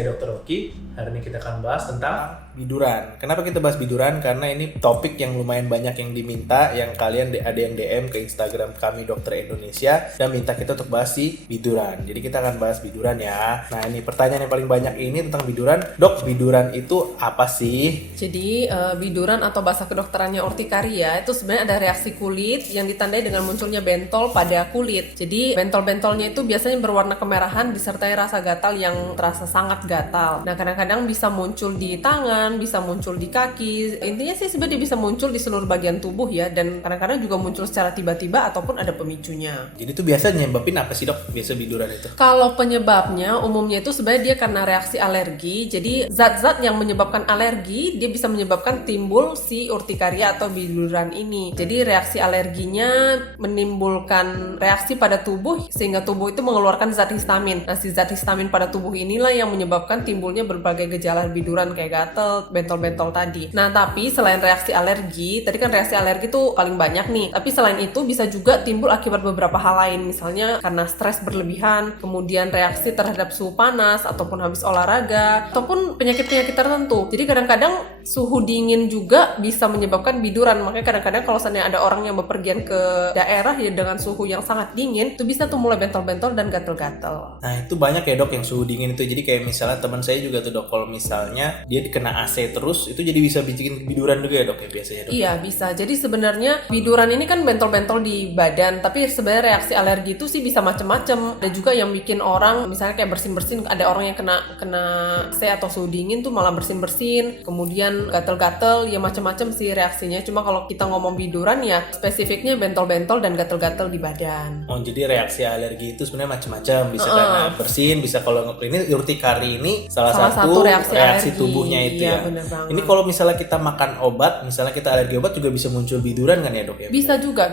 saya Dr. Oki. Hari ini kita akan bahas tentang biduran. Kenapa kita bahas biduran? Karena ini topik yang lumayan banyak yang diminta, yang kalian ada yang DM ke Instagram kami Dokter Indonesia dan minta kita untuk bahas si biduran. Jadi kita akan bahas biduran ya. Nah ini pertanyaan yang paling banyak ini tentang biduran. Dok, biduran itu apa sih? Jadi biduran atau bahasa kedokterannya urtikaria itu sebenarnya ada reaksi kulit yang ditandai dengan munculnya bentol pada kulit. Jadi bentol-bentolnya itu biasanya berwarna kemerahan disertai rasa gatal yang terasa sangat gatal. Nah kadang-kadang bisa muncul di tangan, bisa muncul di kaki. Intinya sih sebenarnya bisa muncul di seluruh bagian tubuh ya, dan kadang-kadang juga muncul secara tiba-tiba ataupun ada pemicunya. Jadi itu biasa nyebabin apa sih dok? Biasa biduran itu? Kalau penyebabnya umumnya itu sebenarnya dia karena reaksi alergi. Jadi zat-zat yang menyebabkan alergi dia bisa menyebabkan timbul si urtikaria atau biduran ini. Jadi reaksi alerginya menimbulkan reaksi pada tubuh sehingga tubuh itu mengeluarkan zat histamin. Nah si zat histamin pada tubuh inilah yang menyebabkan timbulnya berbagai gejala biduran kayak gatal, bentol-bentol tadi. Nah tapi selain reaksi alergi, tadi kan reaksi alergi tuh paling banyak nih. Tapi selain itu bisa juga timbul akibat beberapa hal lain. Misalnya karena stres berlebihan, kemudian reaksi terhadap suhu panas ataupun habis olahraga, ataupun penyakit-penyakit tertentu. Jadi kadang-kadang suhu dingin juga bisa menyebabkan biduran. Makanya kadang-kadang kalau seandainya ada orang yang bepergian ke daerah ya dengan suhu yang sangat dingin, itu bisa tuh mulai bentol-bentol dan gatal-gatal. Nah itu banyak ya dok yang suhu dingin itu. Jadi kayak misalnya teman saya juga tuh dok, kalau misalnya dia dikena AC terus itu jadi bisa bikin biduran juga ya dok ya biasanya dok? Iya bisa. Jadi sebenarnya biduran ini kan bentol-bentol di badan, tapi sebenarnya reaksi alergi itu sih bisa macam-macam. Ada juga yang bikin orang misalnya kayak bersin-bersin, ada orang yang kena AC atau suhu dingin tuh malah bersin-bersin, kemudian gatal-gatal, ya macam-macam sih reaksinya. Cuma kalau kita ngomong biduran ya spesifiknya bentol-bentol dan gatal-gatal di badan. Oh jadi reaksi alergi itu sebenarnya macam-macam, bisa karena bersin, bisa kalau ini urtikari ini salah satu reaksi tubuhnya itu ya. Ini kalau misalnya kita makan obat, misalnya kita alergi obat juga bisa muncul biduran kan ya dok ya? Bisa juga.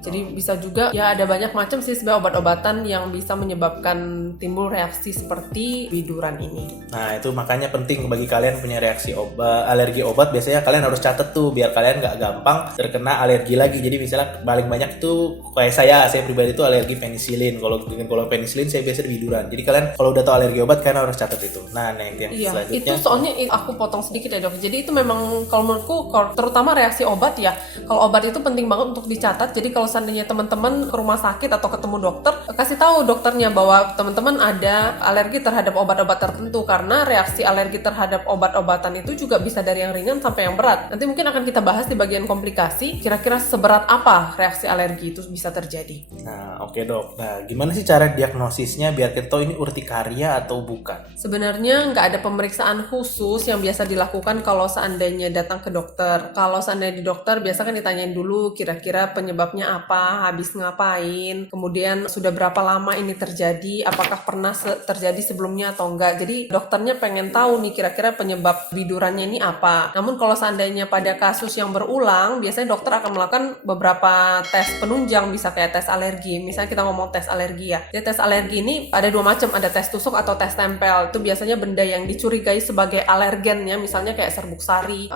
Jadi bisa juga ya ada banyak macam sih sebenarnya obat-obatan yang bisa menyebabkan timbul reaksi seperti biduran ini. Nah itu makanya penting bagi kalian punya reaksi alergi obat, biasanya kalian harus catat tuh biar kalian nggak gampang terkena alergi lagi. Jadi misalnya paling banyak tuh kayak saya pribadi tuh alergi penisilin. Kalau penisilin saya biasa biduran. Jadi kalian kalau udah tahu alergi obat kalian harus catat itu. Nah yang selanjutnya itu soalnya aku potong sedikit ya dok. Jadi itu memang kalau menurutku terutama reaksi obat ya. Kalau obat itu penting banget untuk dicatat. Jadi kalau seandainya teman-teman ke rumah sakit atau ketemu dokter, kasih tahu dokternya bahwa teman-teman ada alergi terhadap obat-obat tertentu, karena reaksi alergi terhadap obat-obatan itu juga bisa dari yang ringan sampai yang berat. Nanti mungkin akan kita bahas di bagian komplikasi, kira-kira seberat apa reaksi alergi itu bisa terjadi. Nah oke dok. Nah gimana sih cara diagnosisnya biar kita tahu ini urtikaria atau bukan? Sebenarnya nggak ada pemeriksaan khusus yang biasa dilakukan kalau seandainya datang ke dokter. Kalau seandainya di dokter biasa kan ditanyain dulu kira-kira penyebabnya apa, habis ngapain, kemudian sudah berapa lama ini terjadi, apakah pernah terjadi sebelumnya atau enggak. Jadi dokternya pengen tahu nih kira-kira penyebab bidurannya ini apa. Namun kalau seandainya pada kasus yang berulang, biasanya dokter akan melakukan beberapa tes penunjang, bisa kayak tes alergi. Misalnya kita ngomong tes alergi ya. Jadi tes alergi ini ada dua macam, ada tes tusuk atau tes tempel. Itu biasanya benda yang dicurigai sebagai alergen ya, misalnya kayak serbuk sari,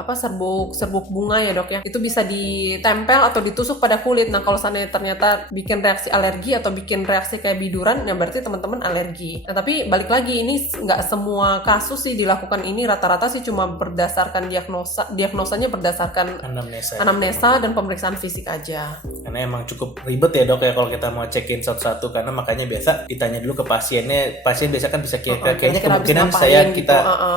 serbuk bunga ya dok ya. Itu bisa ditempel atau ditusuk pada kulit. Nah kalau seandainya ternyata bikin reaksi alergi atau bikin reaksi kayak biduran, ya berarti teman-teman alergi. Nah tapi balik lagi, ini nggak semua kasus sih dilakukan ini, rata-rata sih cuma berdasarkan diagnosanya berdasarkan anamnesa dan pemeriksaan fisik aja. Karena emang cukup ribet ya dok ya kalau kita mau cekin satu-satu, karena makanya biasa ditanya dulu ke pasiennya. Pasien biasa kan bisa kayaknya kemungkinan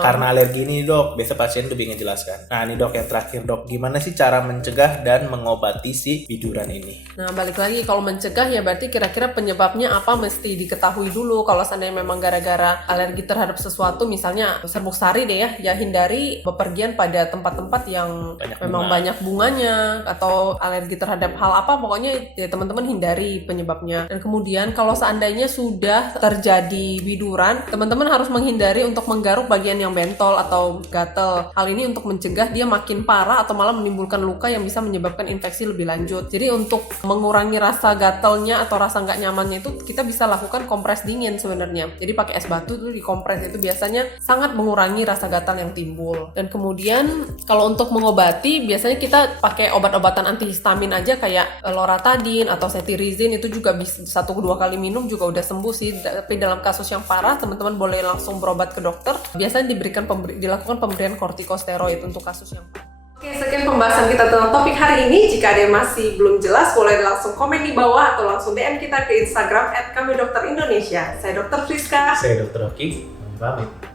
karena alergi ini dok. Biasa pasien tuh ingin jelaskan. Nah ini dok yang terakhir dok, gimana sih cara mencegah dan mengobati si biduran ini? Nah balik lagi, kalau mencegah ya berarti kira-kira penyebabnya apa mesti diketahui dulu. Kalau seandainya memang gara-gara alergi terhadap sesuatu, misalnya serbuk sari deh ya hindari bepergian pada tempat-tempat yang banyak bunganya, atau alergi terhadap hal apa, pokoknya ya teman-teman hindari penyebabnya. Dan kemudian kalau seandainya sudah terjadi biduran, teman-teman harus menghindari untuk menggaruk bagian yang bentol atau gatal. Hal ini untuk mencegah dia makin parah atau malah menimbulkan luka yang bisa menyebabkan infeksi lebih lanjut. Jadi untuk mengurangi rasa gatalnya atau rasa nggak nyamannya itu, kita bisa lakukan kompres dingin sebenarnya. Jadi pakai es batu tuh dikompres, itu biasanya sangat mengurangi rasa gatal yang timbul. Dan kemudian kalau untuk mengobati, biasanya kita pakai obat-obatan antihistamin aja kayak loratadin atau cetirizine. Itu juga bisa 1-2 kali minum juga udah sembuh sih. Tapi dalam kasus yang parah, teman-teman boleh langsung berobat berobat ke dokter, biasanya dilakukan pemberian kortikosteroid untuk kasus yang Oke, sekian pembahasan kita tentang topik hari ini. Jika ada yang masih belum jelas, boleh langsung komen di bawah atau langsung DM kita ke Instagram @kamidokter Indonesia. Saya Dr. Friska. Saya Dr. Oki, kami pamit.